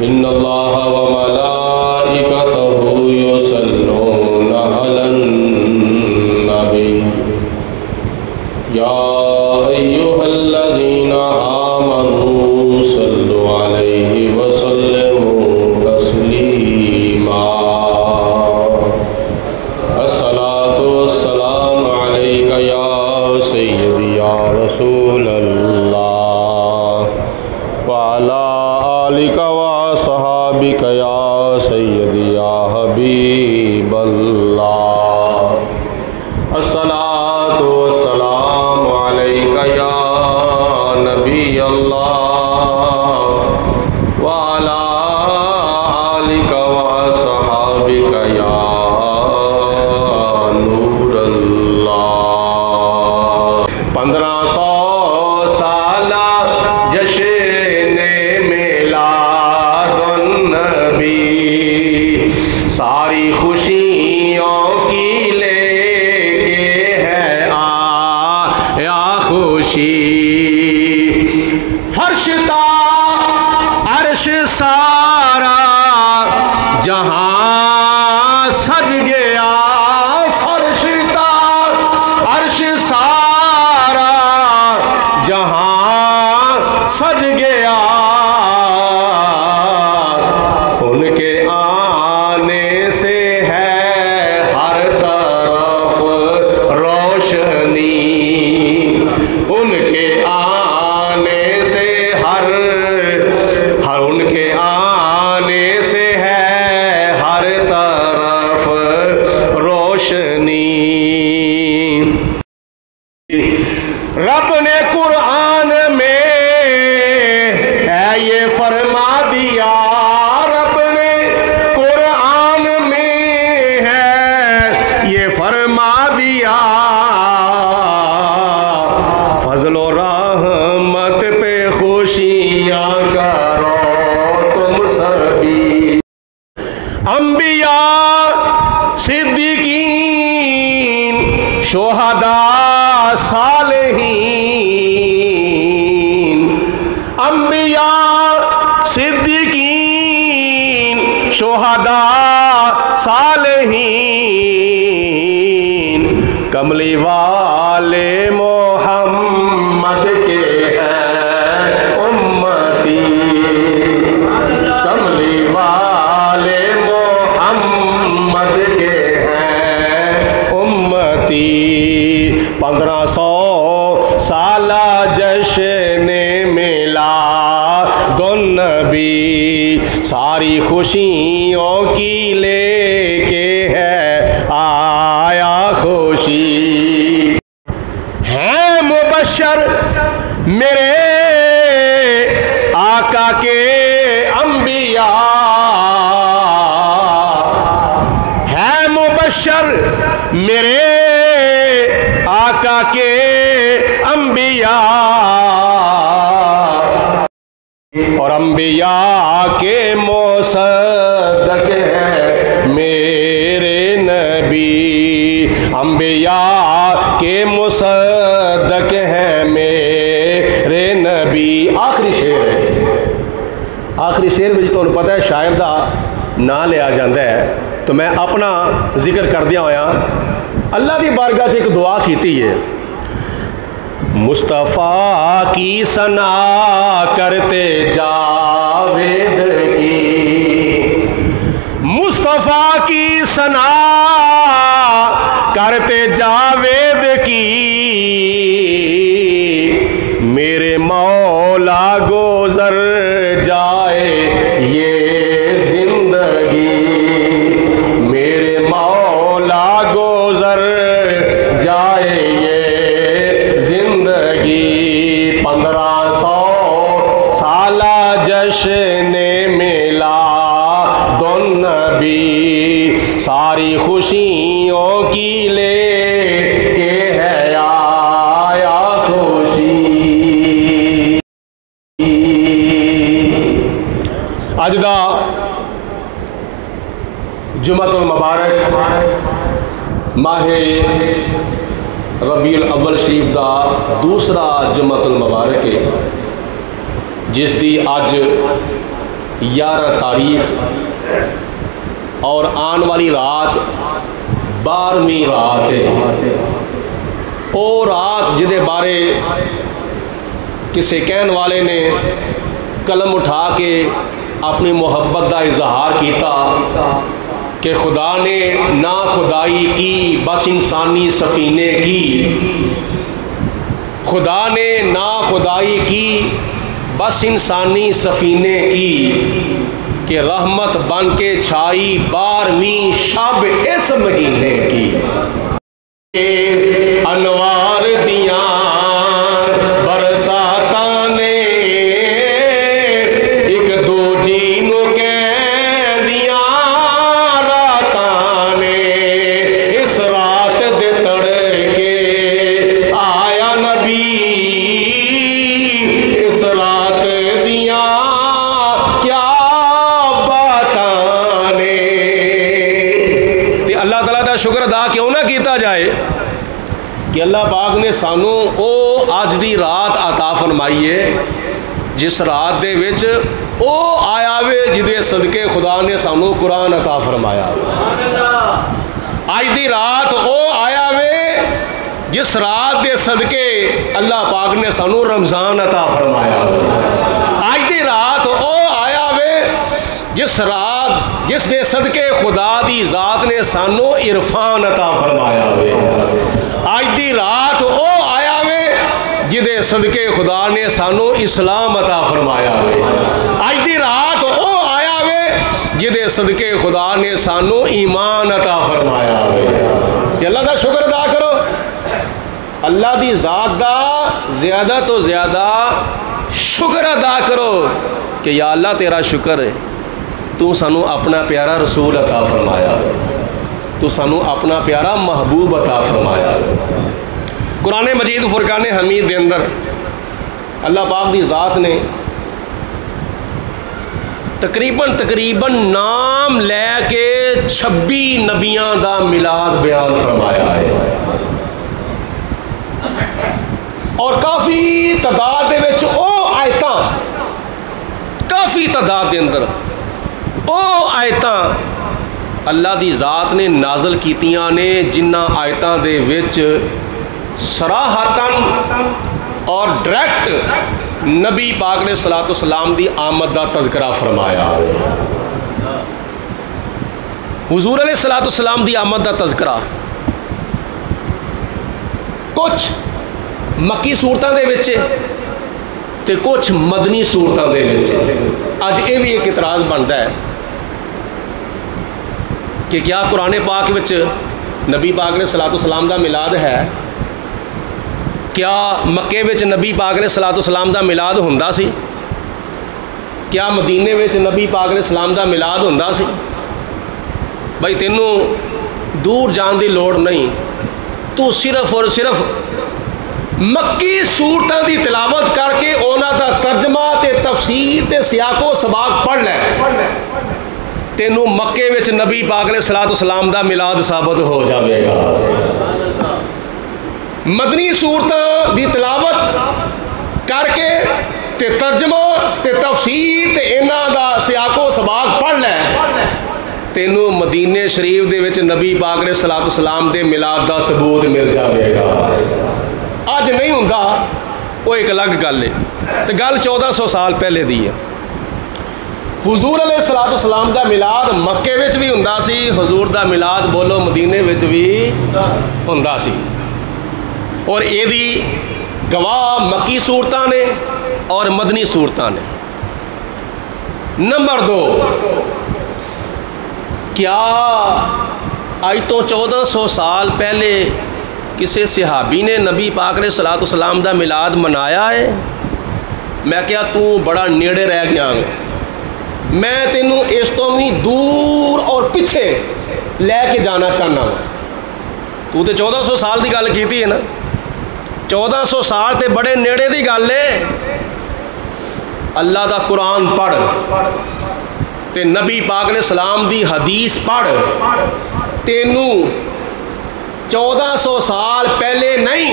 إن الله وملائكته يصلون على النبي يا أيها الذين آمنوا صلوا عليه وسلموا تسليما الصلاة والسلام عليك يا سيدي يا رسول الله وعلى آلك وصحابك يا سيدي يا حبيب الله الصلاة والسلام عليك يا نبي الله وعلى آلك وصحابك يا نور الله 1500 سال جشن میلاد النبی ساری خوشیوں کی لے کے ہے آیا خوشی فرش تا عرش سارا جہاں سج گیا فرش تا عرش سارا جہاں سج گیا ان کے آنے سے ہے ہر طرف روشنی ان کے آنے سے ان کے آنے سے ہے ہر طرف روشنی رب نے قرآن میں ہے یہ فرما دیا رب نے قرآن میں ہے یہ فرما دیا فضل و رحمت پہ خوشیاں کرو تم سبھی انبیاء صدیقین شہداء صالحین انبیاء صدیقین شہداء صالحین کملی والے محمد کے ہیں امتی کملی والے محمد کے ہیں امتی 1500 سالہ جشن میلاد النبی ساری خوشیوں کی لے کے ہے آیا خوشی ہیں مبشر میرے آقا کے انبیاء ہے مبشر میرے آقا کے انبیاء اور انبیاء کے مصدق ہیں میرے نبی انبیاء کے مصدق ہیں میرے نبی آخری شعر ہے آخری شعر میں تو پتہ ہے شاعر دا نہ لیا جاندہ ہے تو میں اپنا ذکر کر دیا ہویا اللہ دی بارگاہ سے ایک دعا کیتی ہے مصطفیٰ کی ثنا کرتے جاوید کی مصطفیٰ کی ثنا کرتے جاوید کی میرے مولا گزر جائے یہ زندگی میرے مولا گزر جائے یہ زندگی 1500 سالہ جشن میلاد النبی ساری خوشیوں کی لے کے ہے آیا خوشی اج دا جمعۃ المبارک ماہ ربیع الاول شریف دا دوسرا جمعۃ المبارک ہے جس دی اج 11 تاریخ اور آن والی رات 12ویں رات ہے۔ وہ رات جدے بارے کسی کہن والے نے قلم اٹھا کے اپنی محبت کا اظہار کیتا کہ خدا نے نا خدائی کی بس انسانی سفینے کی، خدا نے نا خدائی کی بس انسانی سفینے کی، کہ رحمت بن کے چھائی 12ویں شب اس مہینے کی۔ انوار دیاں برساتاں نے ایک دوجی نو کہہ دیاں راتاں نے، اس رات دے تڑکے آیا نبی، اس رات دیاں کیا باتاں نے۔ تے اللہ تعالیٰ دا شکر ادا کیوں نہ کیتا جائے کہ اللہ پاک نے سانو او اج دی رات عطا فرمائی ہے جس رات دے وچ او آیا وے جدے صدقے خدا نے سانو قرآن عطا فرمایا۔ اج دی رات او آیا وے جس رات دے صدقے اللہ پاک نے سانو رمضان عطا فرمایا۔ اج دی رات او آیا وے جس دے صدقے خدا دی ذات نے سانو عرفان عطا فرمایا وے۔ آج دی رات او آیا وے جدے صدقے خدا نے سانو اسلام عطا فرمایا وے۔ آج دی رات او آیا وے جدے صدقے خدا نے سانو ایمان عطا فرمایا وے۔ کہ اللہ دا شکر ادا کرو، اللہ دی ذات دا زیادہ تو زیادہ شکر ادا کرو کہ یا اللہ تیرا شکر ہے تو سانو اپنا پیارا رسول عطا فرمایا، تو سانو اپنا پیارا محبوب عطا فرمایا۔ قرآن مجید فرقان حمید دے اندر اللہ پاک دی ذات نے تقریباً نام لے کے 26 نبیاں دا میلاد بیان فرمایا ہے، اور کافی تعداد دے وچ او آیتاں، کافی تعداد دے اندر او آیتاں اللہ دی ذات نے نازل کیتیاں نے جنہ آیتاں دے وچ صراحتاً اور ڈائریکٹ نبی پاک نے صلاۃ والسلام دی آمد دا تذکرہ فرمایا۔ حضور علیہ صلاۃ والسلام دی آمد دا تذکرہ کچھ مکی صورتاں دے وچ تے کچھ مدنی صورتاں دے وچ۔ اج یہ بھی ایک اعتراض بنتا ہے کہ کیا قرآن پاک وچ نبی پاک نے صلاۃ والسلام دا میلاد ہے؟ کیا مکے وچ نبی پاک نے صلاۃ والسلام دا میلاد ہوندا سی؟ کیا مدینے وچ نبی پاک نے سلام دا میلاد ہوندا سی؟ بھائی تینوں دور جان دی لوڑ نہیں، تو صرف اور صرف مکی صورتاں دی تلاوت کر کے اونا دا ترجمہ تے تفسیر تے سیاق و سباق پڑھ لے، تینوں مکے وچ نبی پاک علیہ الصلوۃ والسلام دا میلاد ثابت ہو جاوے گا۔ مدنی صورتاں دی تلاوت کر کے تے ترجمہ تے تفسیر تے انہاں دا سیاق و سباق پڑھ لے، تینوں مدینے شریف دے وچ نبی پاک علیہ الصلوۃ والسلام دے میلاد دا ثبوت مل جاوے گا۔ اج نہیں ہوندا، وہ ایک الگ گل ہے، تے گل 1400 سال پہلے دی ہے۔ حضور علیہ الصلوۃ والسلام دا میلاد مکے وچ بھی ہوندا سی، حضور دا میلاد بولو مدینے وچ بھی ہوندا سی، اور یہ دی گواہ مکی صورتاں نے اور مدنی صورتاں نے۔ نمبر 2، کیا آج تو 1400 سال پہلے کسی صحابی نے نبی پاک علیہ الصلوۃ والسلام دا میلاد منایا ہے؟ میں کیا تو بڑا نیڑے رہ گیا ہوں، میں تینوں اس تو بھی دور اور پیچھے لے کے جانا چاہنا ہوں۔ تو تے 1400 سال دی گل کیتی ہے نا، 1400 سال تے بڑے نیڑے دی گل ہے۔ اللہ دا قرآن پڑھ تے نبی پاک علیہ السلام دی حدیث پڑھ، تینوں 1400 سال پہلے نہیں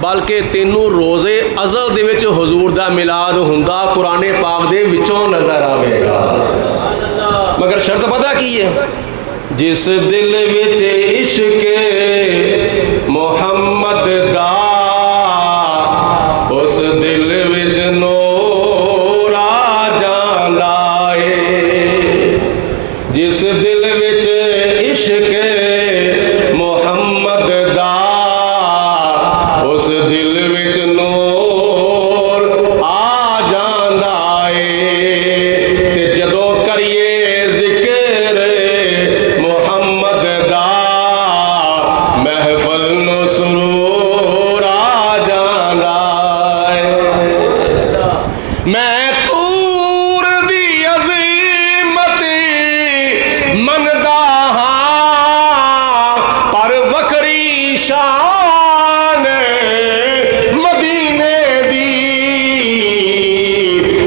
بلکہ تینوں روزے ازل دے وچ حضور دا میلاد ہوندا قرآن پاک دے وچوں نظر آوے مگر شرط پتہ کی ہے، جس دل وچ عشق محمد دا اس دل وچ نور آ جاندا ہے، جس دل وچ عشق محمد دا اس دل وچ نور آ جاندا ہے، تے جدوں کریے ذکر محمد دا محفل نو سرور آ جاندا ہے۔ میں تور دی عظیمت مندا ہاں، پر وکری شان مدینے دی،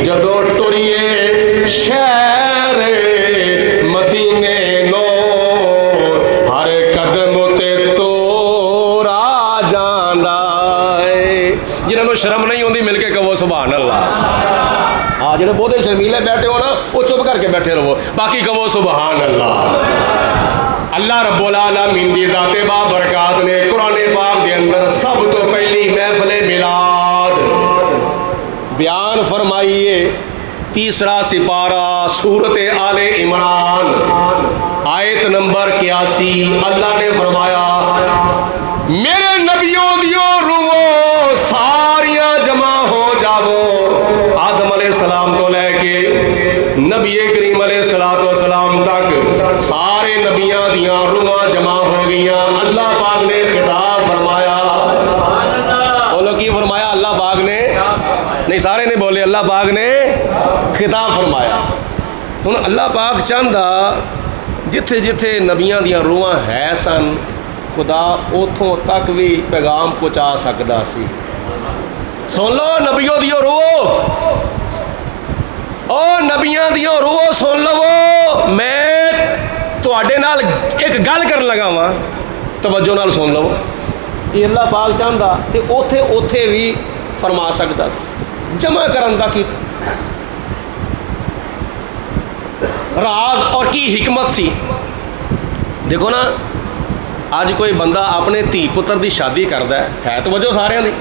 جدوں ٹریے شہر مدینے نو ہر قدم تے تور آ جاندا ہے۔ جنہاں نو شرم نہیں ہوندی مل کے کہو سبحان اللہ۔ ہاں جڑے بہت شرمیلے بیٹھے ہو نا وہ چپ کر کے بیٹھے رہو، باقی کہو سبحان اللہ۔ اللہ رب العالمین دی ذات بابرکات نے قرآن پاک دے اندر سب تو پہلی محفل میلاد بیان فرمائیے، تیسرا سپارہ سورت آل عمران آیت نمبر 81، اللہ نے فرمایا میرے نبیوں دیو روحو ساریاں جمع ہو جاؤ، آدم علیہ السلام تو لے کے نبی کریم علیہ السلام تک سارے نبیاں دیاں روحاں جمع ہو گئیاں۔ اللہ پاک نے خطاب فرمایا، بولو کی فرمایا؟ اللہ پاک نے نہیں، سارے نے بولے اللہ پاک نے خطاب فرمایا۔ ہن اللہ پاک چاہندا جتھے جتھے نبیاں دیاں روحاں ہے سن خدا اوتھوں تک بھی پیغام پہنچا سکدا سی۔ سن لو نبیوں دیو روحو، او نبیاں دیو روحو سن لو، میں تواڈے نال ایک گل کرن لگا واں، توجہ نال سن لو۔ یہ اللہ پاک چاہندا تے اوتھے اوتھے بھی فرما سکدا سی، جمع کرن دا کی راز اور کی حکمت سی۔ دیکھو نا آج کوئی بندہ اپنے دھی پتر دی شادی کردا ہے توجہ سارے دی،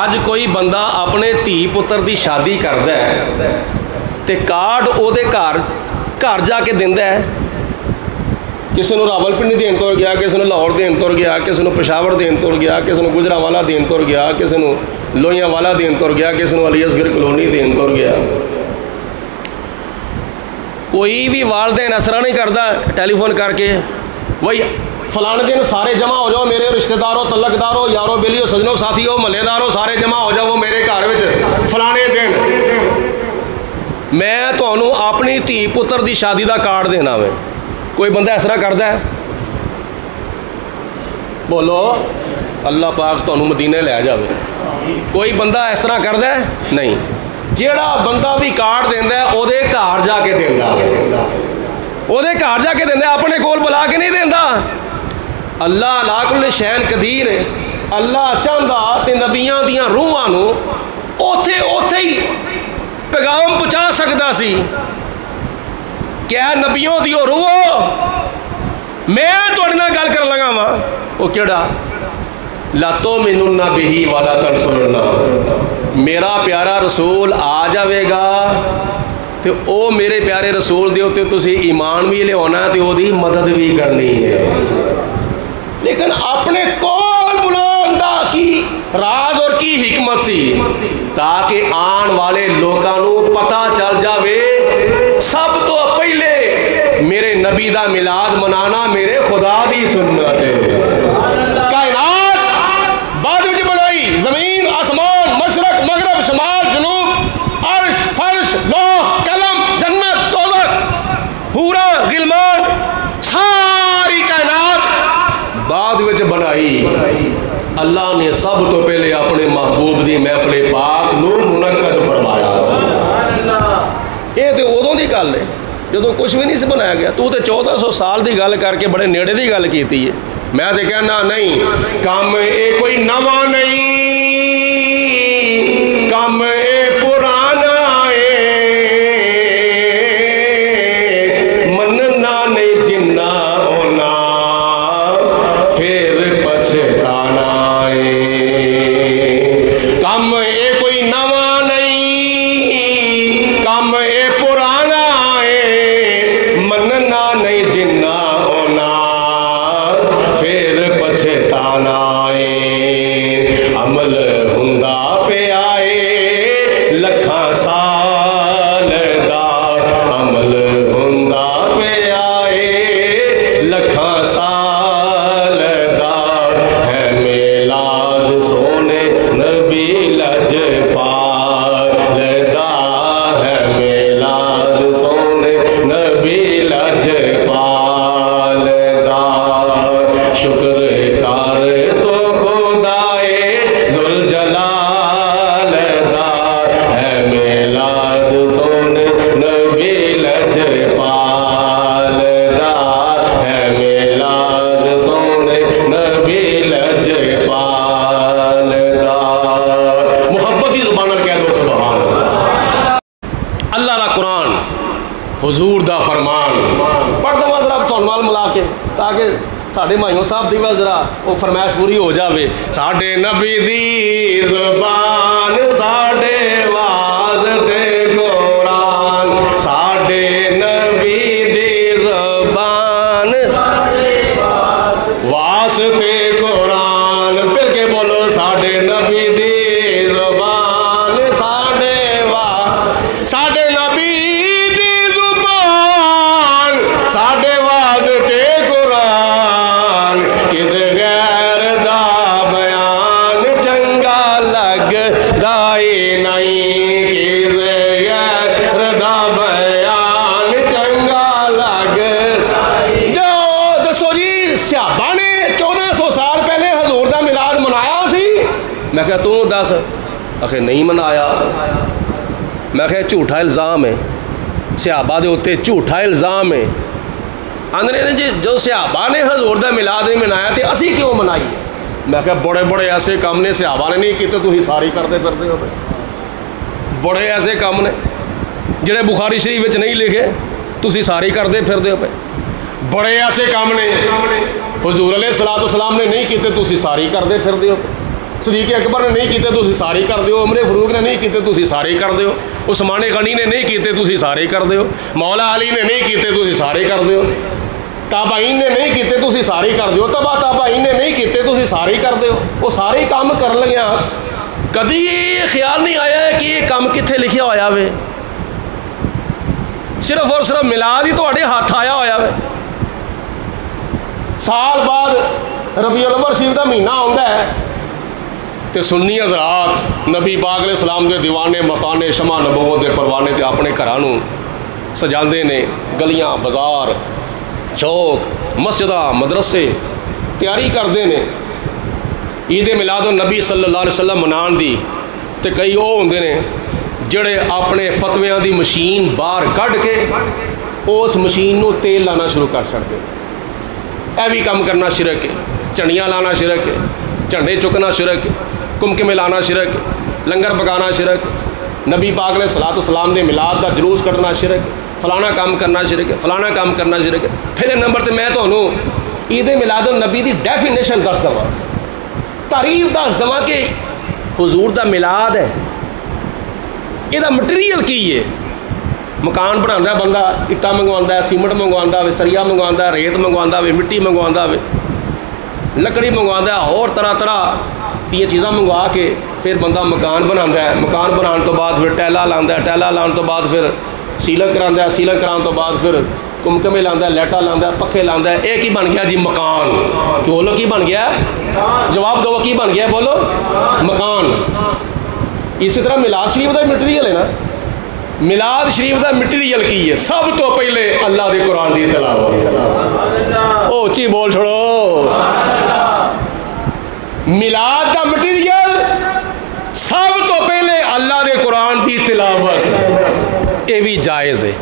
آج کوئی بندہ اپنے دھی پتر دی شادی کردا ہے تے کارڈ او دے گھر جا کے دیندا ہے، کسی نو راول پنڈی دین تر گیا، کسی نو لاہور دین تر گیا، کسی نو پشاور دین تر گیا، کسی نو گجرانوالا دین تر گیا، کسی نو لوہیاں والا دین تر گیا، کسی نو علی اصغر کلونی دین تر گیا۔ کوئی بھی والدین اسرا نہیں کرتا ٹیلی فون کر کے بھائی فلانے دن سارے جمع ہو جاؤ، میرے رشتہ داروں تعلق داروں یاروں بیلیوں سجنوں ساتھیوں محلے داروں سارے جمع ہو جاؤ میرے گھر وچ فلانے دن میں تمہوں اپنی دھی پتر دی شادی دا کارڈ دینا وے۔ کوئی بندہ اس طرح کرتا ہے؟ بولو اللہ پاک تمہوں مدینے لے جاوے۔ کوئی بندہ اس طرح کرتا ہے؟ نہیں۔ جیڑا بندہ بھی کارڈ دینا ہے وہ گھر جا کے دینا، وہ گھر جا کے دینا، اپنے کول بلا کے نہیں دینا۔ اللہ لا کل شین قدیر ہے، اللہ چاہتا تے نبیاں دیاں روحاں نو اوتھے اوتھے ہی پیغام پہنچا سکتا سی۔ کیا نبیوں دیو روحو میں تواڈے نال گل کرن لگا واں، وہ کیڑا لا تؤمنن بہ ولا تنصرن، میرا پیارا رسول آ جاوے گا تو او میرے پیارے رسول دے اوتے تسی ایمان بھی لے ہونا تے او دی مدد بھی کرنی ہے، لیکن اپنے کول بلاؤن دا کی راز اور کی حکمت سی تاکہ آن والے لوگاں نو پتہ چل جاوے سب تو پہلے میرے نبی دا میلاد منانا میرے خدا دی سنت ہے۔ کائنات بعد وچ بنائی، زمین آسمان مشرق مغرب شمال جنوب عرش فرش لوح قلم جنت دوزخ حورا غلمان ساری کائنات بعد وچ بنائی۔ اللہ نے سب تو پہلے اپنے محبوب دی محفل پاک نو منعقد فرمایا۔ یہ تو ادوں دی گل ہے جدوں کچھ بھی نہیں سے بنایا گیا، تو 1400 سال دی گل کر کے بڑے نیڑے دی گل کیتی ہے۔ میں تو کہنا نہیں، کام اے کوئی نواں نہیں، کام اے پرانا ہے، اللہ دا قرآن حضور دا فرمان پڑھ دوا ذرا تھوڑے نال ملا کے تاکہ ساڈے مائیوں صاحب دی ذرا وہ فرمائش پوری ہو جاوے. ساڈے نبی دی زبان ساڈے واسطے قرآن ساڈے نبی دی زبان واسطے قرآن پھر کے بولو ساڈے نبی دی زبان ساڈے نبی دی زبان ساڈے واسطے قرآن کس غیر دا بیان چنگا لگدا ہی نہیں کس غیر دا بیان چنگا لگدا جو دسو جی صحابہ نے 1400 سال پہلے حضور دا میلاد منایا سی؟ میں کہا تو دس آخر نہیں منایا. میں کہا جھوٹا الزام ہے صحابہ دے ہوتے جھوٹا الزام ہے. آندھنے نے جی جو صحابہ نے حضور دا میلاد نہیں منایا تے اسی کیوں منائی. میں کہا بڑے بڑے ایسے کام نے صحابہ نے نہیں کیتے تسی ساری کرتے پھرتے ہو. بڑے ایسے کام نے جڑے بخاری شریف وچ نہیں لکھے تسی ساری کرتے پھرتے ہو. بڑے ایسے کام نے حضور علیہ الصلوۃ والسلام نے نہیں کیتے تسی ساری کرتے پھرتے ہو. صدیق اکبر نے نہیں کیتے تسی ساری کر دیو. عمر فاروق نے نہیں کیتے تسی ساری کر دیو. عثمان غنی نے نہیں کیتے تسی ساری کر دیو. مولا علی نے نہیں کیتے تسی ساری کر دیو. تابعین نے نہیں کیتے تسی ساری کر دیو. تبا تابعین نے نہیں کیتے تسی ساری کر دیو. وہ سارے کام کر لگیا کدی یہ خیال نہیں آیا ہے کہ یہ کام کتنے لکھیا ہویا وے. صرف اور صرف میلاد ہی تواڈے ہاتھ آیا ہویا وے. سال بعد ربیع الاول شریف دا مہینہ آندا ہے تے سنی حضرات نبی پاک علیہ السلام دے دیوانے مستانے شمع نبوت دے پروانے تے اپنے گھراں نوں سجاندے نے. گلیاں بازار چوک مسجداں مدرسے تیاری کردے نے عید میلاد النبی صلی اللہ علیہ وسلم منان دی. تے کئی وہ ہوندے نے جڑے اپنے فتویاں دی مشین باہر کڈ کے اس مشین نو تیل لانا شروع کر چھڑدے. اے بھی کام کرنا شرک ہے. چنڈیاں لانا شرک ہے. جھنڈے چکنا شرک ہے. کمکمے لانا شرک ہے. لنگر پکانا شرک ہے. نبی پاک علیہ الصلوۃ والسلام دے میلاد دا جلوس کٹنا شرک ہے. فلانا کام کرنا شرک ہے. فلانا کام کرنا شرک ہے. پہلے نمبر تے میں تھانوں عید میلاد النبی دی ڈیفینیشن دس دواں تعریف دس دواں کہ حضور دا میلاد ہے یہ دا مٹیریل کی ہے. مکان بناتا ہے بندہ اٹا منگوا ہے سیمنٹ منگوا ہے سریا منگوا ہے ریت منگوا ہے مٹی منگوا ہے لکڑی منگوا ہے اور طرح طرح یہ چیزاں منگوا کے پھر بندہ مکان بناتا ہے. مکان بنانے تو بعد پھر ٹیلا لاتا ہے. ٹیلا لان تو بعد پھر سیلنگ کراتا ہے. سیلنگ کران تو بعد پھر کمکمے لاتا ہے لائٹاں لاتا ہے پکھے لاتا ہے. ایک ہی بن گیا جی مکان. کہ بولو کی بن گیا جواب دو کی بن گیا بولو مکان. اسی طرح میلاد شریف کا مٹیریل ہے نا. میلاد شریف دا مٹیریل کی ہے سب تو پہلے اللہ دے قرآن دی تلاوت. او اچھی بول چھوڑو. میلاد دا مٹیریل سب تو پہلے اللہ دے قرآن دی تلاوت. یہ بھی جائز ہے.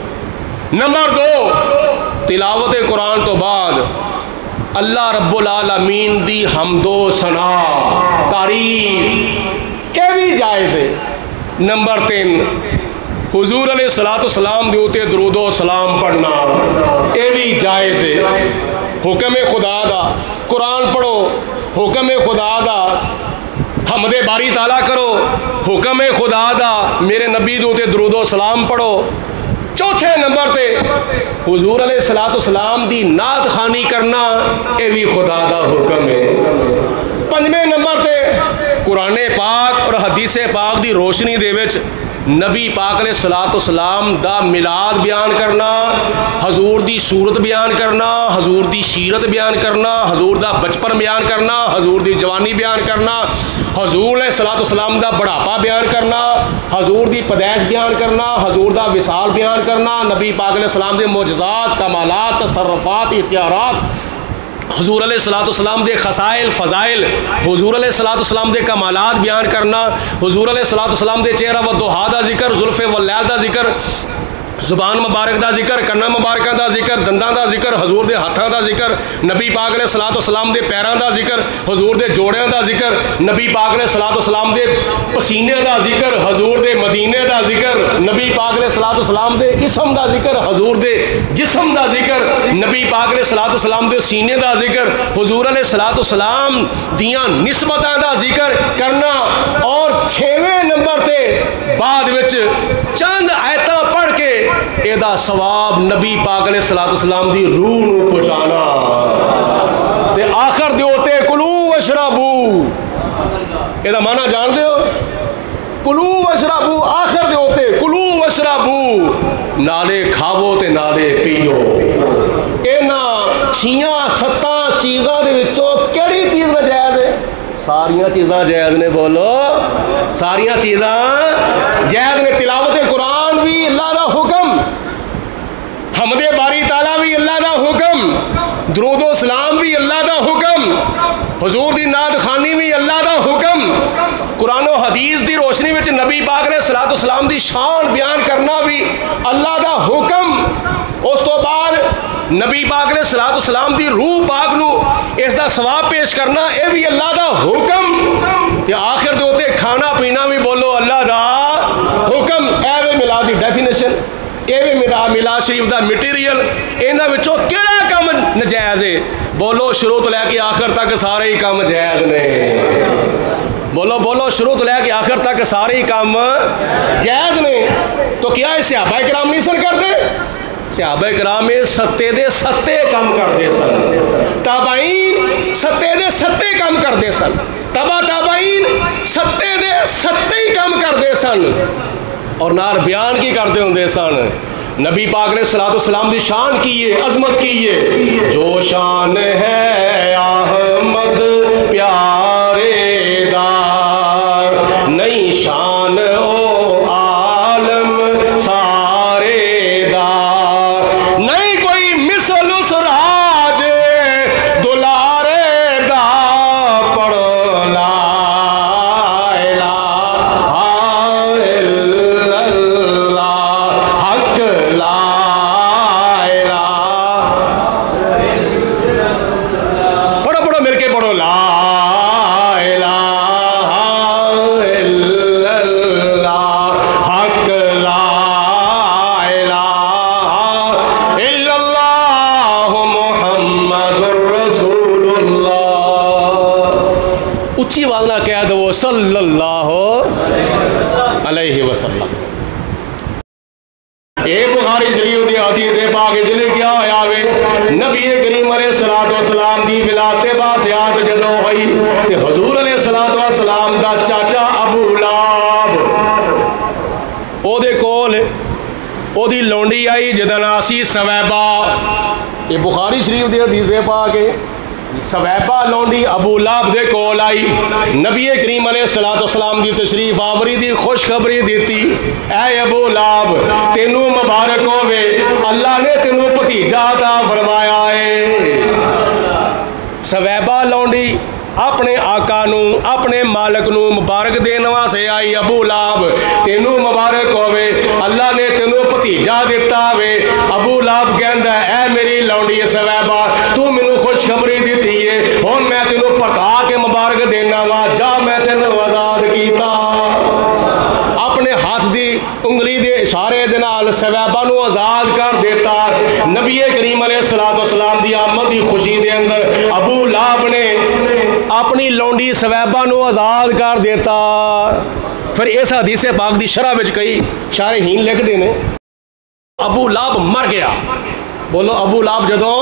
نمبر 2 تلاوت قرآن تو بعد اللہ رب العالمین دی حمد و ثنا تعریف یہ بھی جائز ہے. نمبر 3 حضور علیہ الصلوۃ والسلام دے اوتے درود و سلام پڑھنا یہ بھی جائز ہے. حکم خدا دا قرآن پڑھو. حکم خدا دا حمد باری تعالیٰ کرو. حکم خدا دا میرے نبی دے اوتے درود و سلام پڑھو. چوتھے نمبر تے حضور علیہ الصلوۃ والسلام دی نعت خوانی کرنا یہ بھی خدا دا حکم ہے. پنجویں نمبر تے قرآن پاک اور حدیث پاک دی روشنی دے وچ نبی پاک علیہ الصلوۃ والسلام دا میلاد بیان کرنا. حضور دی صورت بیان کرنا. حضور دی سیرت بیان کرنا. حضور دا بچپن بیان کرنا. حضور دی جوانی بیان کرنا. حضور علیہ الصلوۃ والسلام دا بڑھاپا بیان کرنا. حضور دی پیدائش بیان کرنا. حضور دا وصال بیان کرنا. نبی پاک علیہ السلام دے معجزات کمالات تصرفات اختیارات. حضور علیہ الصلوۃ والسلام دے خصائل فضائل. حضور علیہ الصلوۃ والسلام دے کمالات بیان کرنا. حضور علیہ الصلوۃ والسلام دے چہرہ و دوحا دا ذکر زلف و لیل دا ذکر. زبان مبارک دا ذکر، کناں مبارکاں دا ذکر، دنداں دا ذکر، حضور دے ہاتھاں دا ذکر، نبی پاک علیہ الصلوۃ والسلام دے پیراں دا ذکر، حضور دے جوڑیاں دا ذکر، نبی پاک علیہ الصلوۃ والسلام دے پسینے دا ذکر، حضور دے مدینے دا ذکر، نبی پاک علیہ الصلوۃ والسلام دے اسم دا ذکر، حضور دے جسم دا ذکر، نبی پاک علیہ الصلوۃ والسلام دے سینے دا ذکر، حضور علیہ الصلوۃ والسلام دیاں نسبتاں دا ذکر کرنا، اور 6ویں نمبر تے بعد وچ چند آیتاں پڑھ کے ایدہ ثواب نبی پاک علیہ الصلوۃ والسلام دی روح نو پہنچانا، تے آخر دے ہوتے کلو وشربو، ایدہ معنی جان دے ہو، کلو وشربو، آخر دے ہوتے کلو وشربو، نالے کھاو تے نالے پیو۔ اینا 6-7 چیزاں دے وچوں کیڑی چیز ناجائز ہے؟ ساریاں چیزاں جائز نے، بولو ساریاں چیزاں جائز نے۔ تلاوت قرآن بھی اللہ دا حکم، حمد باری تعالیٰ بھی اللہ دا حکم، درود و سلام بھی اللہ دا حکم، حضور دی نعت خوانی بھی اللہ دا حکم، قرآن و حدیث دی روشنی وچ نبی پاک علیہ الصلوۃ والسلام دی شان بیان کرنا بھی اللہ دا حکم۔ اس تو بعد نبی پاک علیہ الصلوۃ والسلام دی روح پاک نو اس دا ثواب پیش کرنا، اے بھی اللہ دا حکم۔ تے آخر دے ہوتے کھانا پینا بھی بولو اللہ دا حکم۔ اے وے میلاد دی ڈیفینیشن، اے وے میلاد شریف دا میٹیریل، انہاں وچوں کیڑا کم ناجائز ہے؟ بولو شروع تو لے کے آخر تک سارے ہی کام جائز نے، بولو بولو شروع تو لے کے آخر تک سارے ہی کام جائز نے۔ تو کیا ہے صحابہ کرام نہیں سن کرتے؟ صحابہ کرام ستے دے ستے کام کرتے سن، تابعین ستے دے ستے کام کرتے سن، تبا تابعین ستے دے ستے ہی کام کرتے سن، اور نار بیان کی کرتے ہوندے سن۔ نبی پاک علیہ الصلوۃ والسلام دی شان کی ہے، عظمت کی ہے، جو شان ہے احمد پیارے دار، نئی شان او عالم سارے دار، نہیں کوئی مثل سراج دلارے دا، پڑھ لا الہ الا اللہ، حق لا الہ، پڑھو پڑھو مل کے پڑھو، لا الہ الا اللہ، حق لا الہ الا اللہ، محمد رسول اللہ۔ اچھی آواز نہ کہہ دو صلی اللہ علیہ وسلم۔ اے بخاری شریف دی حدیث پاک جلے کیا ہویا وے، نبی کریم علیہ الصلوۃ والسلام دی ولادت باسیات جدوں ہوئی تے حضور علیہ الصلوۃ والسلام دا چاچا ابو لہب او دے کول او دی لونڈی آئی جدا نام سی سویبہ۔ یہ بخاری شریف دی حدیث پاک ہے، سویبہ لونڈی ابو لہب دے کول آئی، نبی کریم علیہ الصلوۃ والسلام دی تشریف آوری دی خوشخبری دیتی، اے ابو لہب تینوں مبارک ہووے، اللہ نے تینوں بھتیجا عطا فرمایا ہے۔ سویبہ لونڈی اپنے آقا نو اپنے مالک نو مبارک دین واسطے آئی، ابو لہب تینوں مبارک ہووے، اللہ نے تینوں بھتیجا دیتا وے۔ ابو لہب کہندا اے میری لونڈی سویبہ تو مینوں خوشخبری دیتی ہے، ہن میں تینوں پرتا کے مبارک دینا وا، جا میں تینوں آزاد کیتا۔ اپنے ہاتھ دی انگلی دے اشارے دے نال سویبہ نو آزاد کر دیتا۔ نبی کریم علیہ الصلوۃ والسلام دی آمد دی خوشی دے اندر ابو لہب نے اپنی لونڈی سویبہ نو آزاد کر دیتا۔ پھر اس حدیث پاک دی شرح وچ کئی شارحین لکھ دینے، ابو لہب مر گیا، بولو ابو لہب جدوں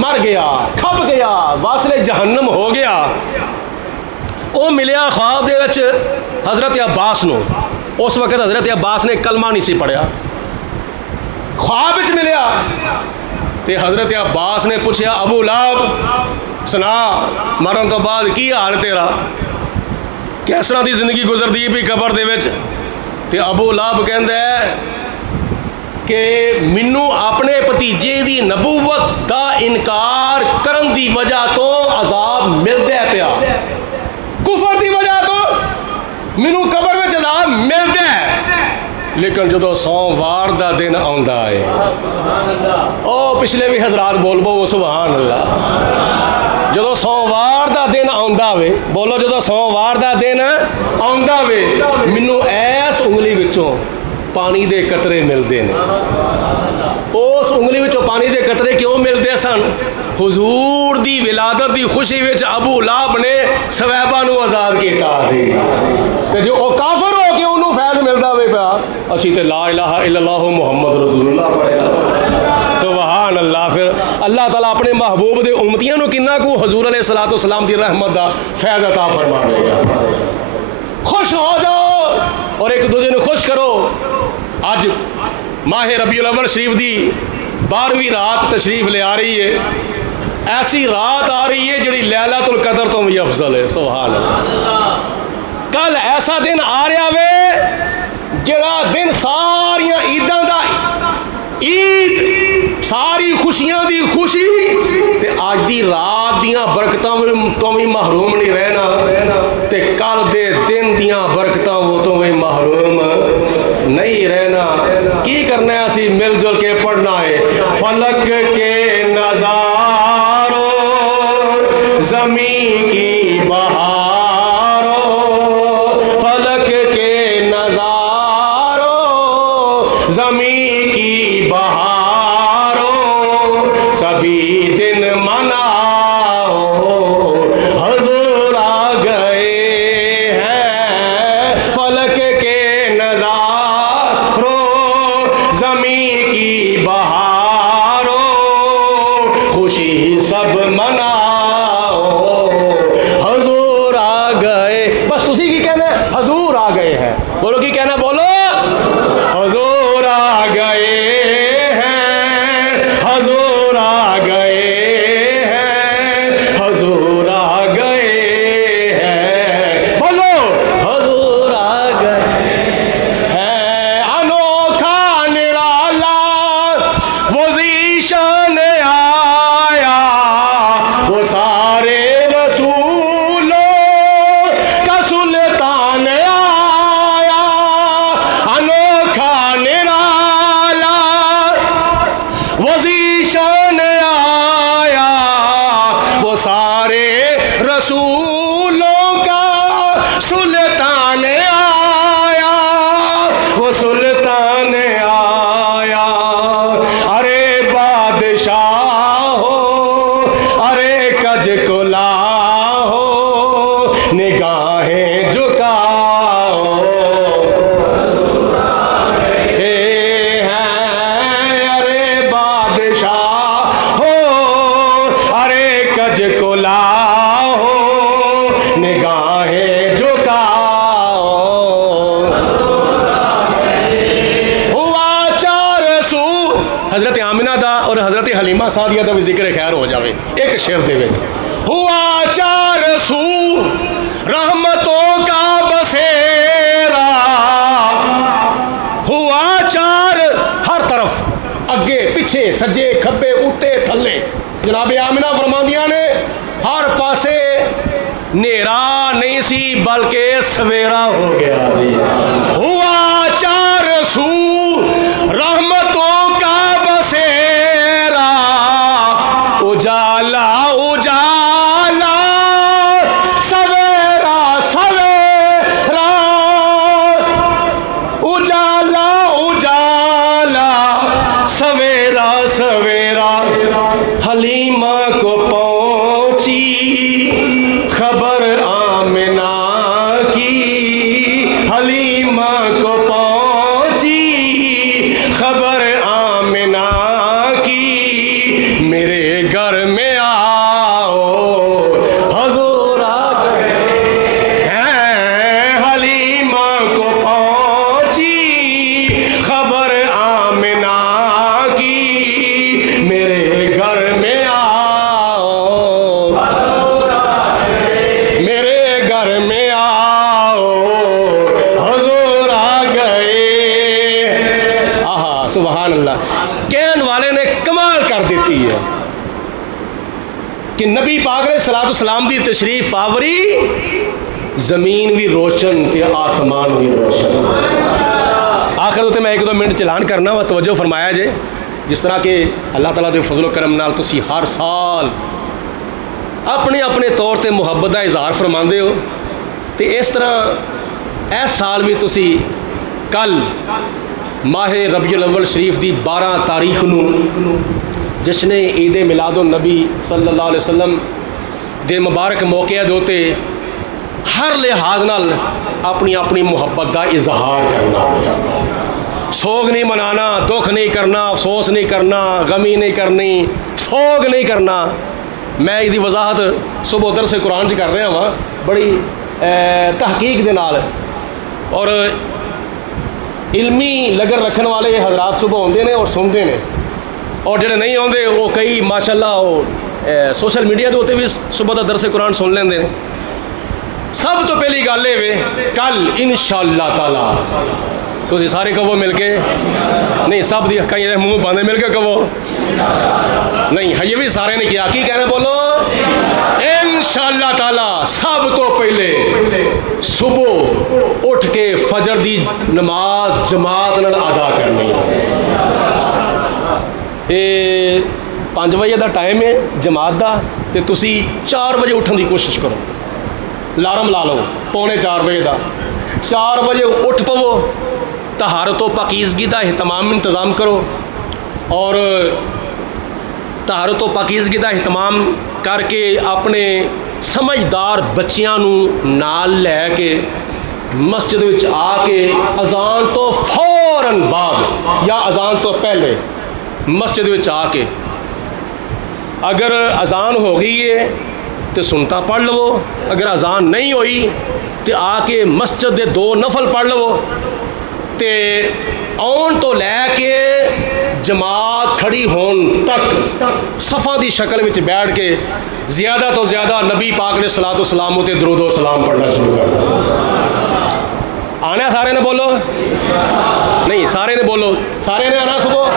مر گیا، کھپ گیا، واصل جہنم ہو گیا، او ملیا خواب دے وچ حضرت عباس نو۔ اس وقت حضرت عباس نے کلمہ نہیں سی پڑھیا، خواب وچ ملیا تے حضرت عباس نے پوچھیا ابو لہب سنا مرن تو بعد کی حال تیرا، کس طرح دی زندگی گزر دی بھی قبر دے وچ؟ تے ابو لہب کہندا ہے کہ منو اپنے بھتیجے دی نبوت دا انکار کرن دی وجہ تو عذاب ملدا پیا، کفر دی وجہ تو منو قبر وچ عذاب ملدا ہے، لیکن جدو سوموار دا دن آندا ہے او پچھلے بھی حضرات بول بو سبحان اللہ جدو سوموار دا دن آندا وے بولو جدو سوموار دا دن آندا وے منو ایس انگلی وچوں پانی دے قطرے ملدے نے اس انگلی وچوں پانی دے قطرے کیوں ملدے سن حضور دی ولادت دی خوشی وچ ابو لہب نے صہیبہ نو آزاد کیتا سی تے جو او کافر ہو کے انہوں فیض ملدا وے پیا اسی تے لا الہ الا اللہ محمد رسول اللہ پڑھیا سبحان اللہ پھر اللہ تعالیٰ اپنے محبوب دے امتیاں نو کنہ کو حضور علیہ السلام دی رحمت دا فیض عطا فرماوے گا خوش ہو جاؤ اور ایک دوسرے نے خوش کرو آج ماہ ربیع الاول شریف دی 12ویں رات تشریف لے آ رہی ہے ایسی رات آ رہی ہے جڑی لیلۃ القدر تو بھی افضل ہے سبحان اللہ کل ایسا دن آ رہا وے جڑا دن ساریاں عیداں دا عید ساری خوشیاں دی خوشی تے آج دی رات دیاں برکتاں تو بھی محروم نہیں رہنا تے کل دے دن دیاں برکتاں وہ تو بھی محروم نہیں رہنا کی کرنا ہے اسی مل جل کے پڑھنا ہے فلک کے نظاروں زمین کی بہاروں فلک کے نظاروں زمین کی بہاروں سبھی دن مناؤ حضور آ گئے ہیں فلک کے نظاروں زمین کی بہاروں خوشی سب مناؤ حضور آ گئے بس اسی کی کہنا ہے حضور آ گئے ہیں بولو کی کہنا بولو حضور آ گئے ہیں حضور آ گئے ہیں حضور آ گئے ہیں بولو حضور آ گئے ہیں انوکھا نرالا وہ ذیشان آیا وہ سارے رسولوں کا سلطان آیا انوکھا نرالا وہ ذیشان آیا وہ سارے رسولوں کا سلطان آیا وہ سلطان آیا ارے بادشاہ ہو ارے کج کلا ہو نگاہیں جھکاؤ ارے بادشاہ ہو ارے کج کلا ہو نگاہیں جھکاؤ ہوا چار سو حضرت آمنہ دا اور حضرت حلیمہ سعدیہ دا بھی ذکر خیر ہو جاوے ایک شعر دے وچ ہوا چار سو رحمتوں کا بسیرا ہوا چار ہر طرف اگے پیچھے سجے کھبے اوتے تھلے جناب آمنہ فرماندیاں نے ہر پاسے نیرا نہیں سی بلکہ سویرا ہو گیا سی ہوا چار سو رحمتوں کا بسیرا اجالا اجالا سویرا سویرا اجالا اجالا سویرا سویرا حلیمہ کو پہنچی خبر آمنہ کی حلیمہ کو پہنچی خبر آمنہ کی میرے گھر میں آؤ حضور آ گئے ہیں حلیمہ کو پہنچی خبر آمنہ کی میرے گھر میں آؤ میرے گھر میں آؤ حضور آ گئے آہا سبحان اللہ کہن والے نے کمال کر دیتی ہے کہ نبی پاک علیہ السلام دی تشریف آوری زمین بھی روشن تے آسمان بھی روشن آخر تے میں 1-2 منٹ چلان کرنا وا توجہ فرمایا جے جس طرح کہ اللہ تعالیٰ دے فضل و کرم نال تسی ہر سال اپنے اپنے طور تے محبت دا اظہار فرماندے ہو تے اس طرح اس سال بھی تسی کل ماہ ربیع الاول شریف دی 12 تاریخ نو جشن عید میلاد النبی صلی اللہ علیہ وسلم دے مبارک موقع دے ہوتے ہر لحاظ نال اپنی اپنی محبت دا اظہار کرنا، سوگ نہیں منانا، دکھ نہیں کرنا، افسوس نہیں کرنا، غمی نہیں کرنی، سوگ نہیں کرنا۔ میں یہ وضاحت صبح درس قرآن کر رہا ہاں بڑی تحقیق دے نال، اور علمی لگر رکھن والے حضرات صبح آتے ہیں اور سنتے ہیں، اور جڑے نہیں آتے وہ کئی ماشاءاللہ وہ سوشل میڈیا دے بھی صبح دا درس قرآن سن لیندے ہیں۔ سب تو پہلی گل یہ کل انشاءاللہ تعالی تو سارے کہو مل کے، نہیں سب دی کئی منہ باندھے مل کے کہو، نہیں یہ بھی سارے نے کیا، کی کہنا بولو انشاءاللہ تعالی سب تو پہلے صبح اٹھ کے فجر دی نماز جماعت نال ادا کرنی۔ 5 بجے دا ٹائم ہے جماعت دا، تے تسی 4 بجے اٹھن دی کوشش کرو، الارم لا لو 3:45 بجے دا، 4 بجے اٹھ پو، طہارت و پاکیزگی دا اہتمام انتظام کرو، اور طہارت و پاکیزگی دا اہتمام کر کے اپنے سمجھدار بچیاں نو نال لے کے مسجد وچ آ کے اذان تو فوراً بعد یا اذان تو پہلے مسجد وچ آ کے اگر اذان ہو گئی ہے تو سنتا پڑھ لو، اگر اذان نہیں ہوئی تو آ کے مسجد دے 2 نفل پڑھ لو، تے آن تو لے کے جماعت کھڑی ہون تک صفا دی شکل وچ بیٹھ کے زیادہ تو زیادہ نبی پاک علیہ الصلوۃ والسلام تے درود و سلام پڑھنا شروع کر دو۔ آنا سارے نے بولو، نہیں سارے نے بولو، سارے نے آنا صبح،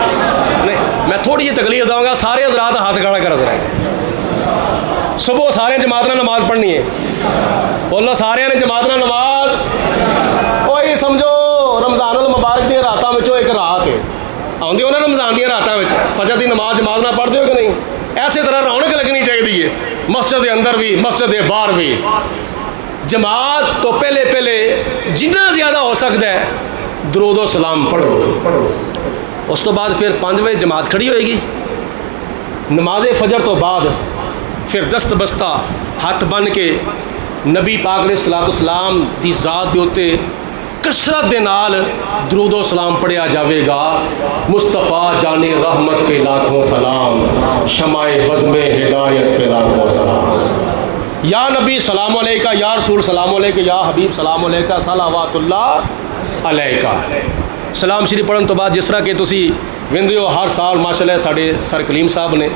نہیں میں تھوڑی جی تکلیف دوں گا، سارے حضرات ہاتھ کھڑا کر ذرا، صبح سارے جماعت نے نماز پڑھنی ہے، بولو سارے نے جماعت نے نماز، وہی سمجھو رمضان المبارک دی راتاں وچوں ایک رات ہے، آندے ہو نا رمضان دی راتاں وچ فجر دی نماز جماعت نہ پڑھتے ہو کہ نہیں؟ ایسے طرح رونق لگنی چاہیے مسجد دے اندر بھی مسجد دے باہر بھی۔ جماعت تو پہلے جنہ زیادہ ہو سکتا ہے درود و سلام پڑھو، اس تو بعد پھر 5 بجے جماعت کھڑی ہوئے گی، نماز فجر تو بعد پھر دست بستہ ہاتھ بن کے نبی پاک علیہ الصلوۃ والسلام دی ذات دے اوتے کثرت دے نال درود و سلام پڑھیا جاوے گا۔ مصطفیٰ جان رحمت پہ لاکھوں سلام، شمع بزم ہدایت پہ لاکھوں سلام، یا نبی سلام علیکہ، یا رسول سلام علیکہ، یا حبیب سلام علیکہ، صلوات اللہ علیکہ۔ سلام شریف پڑھن تو بعد جس طرح کہ تسی ویندے ہو ہر سال ماشاءاللہ ساڈے سر کلیم صاحب نے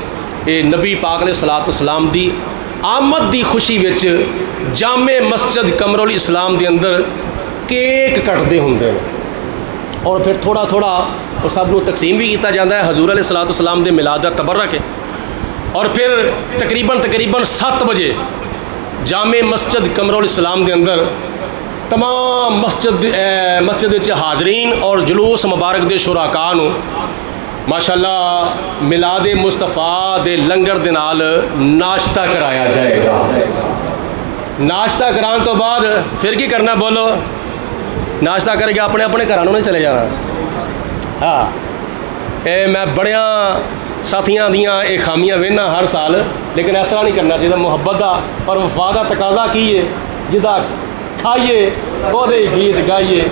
یہ نبی پاک علیہ الصلوۃ والسلام دی آمد دی خوشی وچ جامع مسجد قمر الاسلام دے اندر کیک کٹتے ہوں، اور پھر تھوڑا تھوڑا وہ سب کو تقسیم بھی کیتا جاتا ہے حضور علیہ الصلوۃ والسلام دے میلاد دا تبرک ہے، اور پھر تقریباً 7 بجے جامع مسجد قمر الاسلام دے اندر تمام مسجد وچ حاضرین اور جلوس مبارک دے شرکاء نو ماشاءاللہ میلاد مصطفیٰ دے لنگر دے نال ناشتہ کرایا جائے گا۔ ناشتہ کران تو بعد پھر کی کرنا بولو، ناشتہ کر کے اپنے اپنے گھرانوں نے چلے جانا۔ ہاں میں بڑیاں ساتھیاں دیاں یہ خامیاں وینا ہر سال، لیکن اس طرح نہیں کرنا چاہیے۔ محبت دا اور وفا دا تقاضا کیے جدا کھائیے وہ دے گیت گائیے،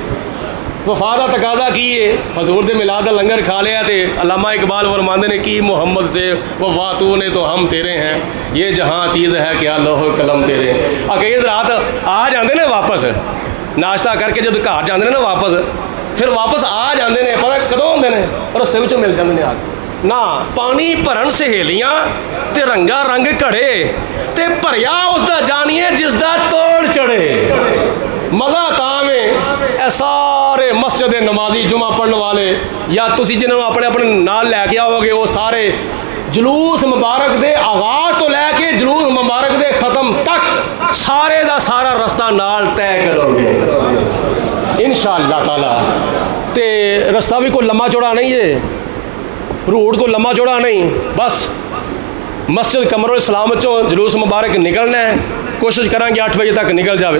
وفا دا تقاضا کیے حضور دے میلاد دا لنگر کھا لیا تے علامہ اقبال فرماندے نے کی محمد سے وفا تو نے تو ہم تیرے ہیں، یہ جہاں چیز ہے کیا لوح قلم تیرے۔ کئی رات آ جاندے نے واپس ناشتہ کر کے جب گھر جاندے نے واپس، پھر واپس آ جاندے نے پتہ کدوں ہوندے نے رستے وچوں مل جاندے نے آ کے نہ پانی بھرن سہیلیاں تے رنگا رنگ کھڑے تے بھریا اس دا جانیے جس دا توڑ چڑھے۔ مزہ تاں میں اے سارے مسجد نمازی جمعہ پڑھنے والے یا تسی جنہوں اپنے اپنے نال لے کے آؤ گے وہ سارے جلوس مبارک دے آغاز تو لے کے جلوس مبارک دے ختم تک سارے دا سارا رستہ نال طے کرو گے انشاءاللہ تعالی۔ تے رستہ بھی کوئی لمبا چوڑا نہیں ہے، روٹ کو لمبا چوڑا نہیں، بس مسجد قمر الاسلام چوں جلوس مبارک نکلنا ہے، کوشش کریں گے 8 بجے تک نکل جاوے.